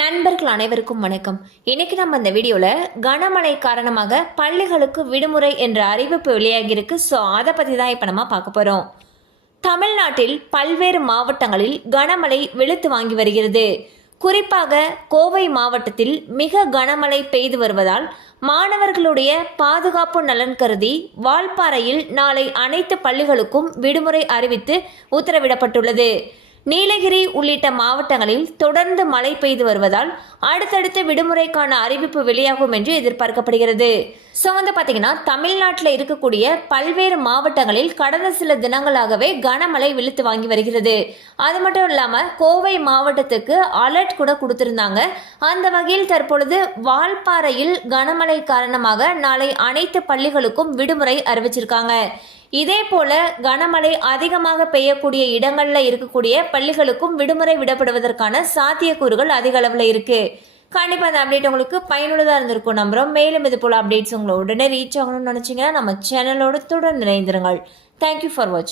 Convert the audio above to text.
நண்பர்கள் அனைவருக்கும் வணக்கம். இன்னைக்கு நம்ம இந்த வீடியோல கனமழை காரணமாக பள்ளிகளுக்கு விடுமுறை என்ற அறிவிப்பு வெளியாகியிருக்கு. ஸோ அதை பற்றி தான் இப்போ நம்ம பார்க்க போகிறோம். தமிழ்நாட்டில் பல்வேறு மாவட்டங்களில் கனமழை வெளுத்து வாங்கி வருகிறது. குறிப்பாக கோவை மாவட்டத்தில் மிக கனமழை பெய்து வருவதால் மாணவர்களுடைய பாதுகாப்பு நலன் கருதி வால்பாறையில் நாளை அனைத்து பள்ளிகளுக்கும் விடுமுறை அறிவித்து உத்தரவிடப்பட்டுள்ளது. நீலகிரி உள்ளிட்ட மாவட்டங்களில் தொடர்ந்து மழை பெய்து வருவதால் அடுத்தடுத்த விடுமுறைக்கான அறிவிப்பு வெளியாகும் என்று எதிர்பார்க்கப்படுகிறது. ஸோ பார்த்தீங்கன்னா தமிழ்நாட்டில் இருக்கக்கூடிய பல்வேறு மாவட்டங்களில் கடந்த சில தினங்களாகவே கனமழை வெளுத்து வாங்கி வருகிறது. அது மட்டும் இல்லாமல் கோவை மாவட்டத்துக்கு அலர்ட் கூட கொடுத்திருந்தாங்க. அந்த வகையில் தற்பொழுது வால்பாறையில் கனமழை காரணமாக நாளை அனைத்து பள்ளிகளுக்கும் விடுமுறை அறிவிச்சிருக்காங்க. இதே போல கனமழை அதிகமாக பெய்யக்கூடிய இடங்கள்ல இருக்கக்கூடிய பள்ளிகளுக்கும் விடுமுறை விடப்படுவதற்கான சாத்தியக்கூறுகள் அதிக அளவில் இருக்கு. கண்டிப்பா அந்த அப்டேட் உங்களுக்கு பயனுள்ளதா இருந்திருக்கும் நம்புறோம். மேலும் இது போல அப்டேட்ஸ் உங்களை உடனே ரீச் ஆகணும்னு நினைச்சீங்கன்னா நம்ம சேனலோட தொடர்ந்து இணைந்திருங்கள். தேங்க்யூ ஃபார் வாட்சிங்.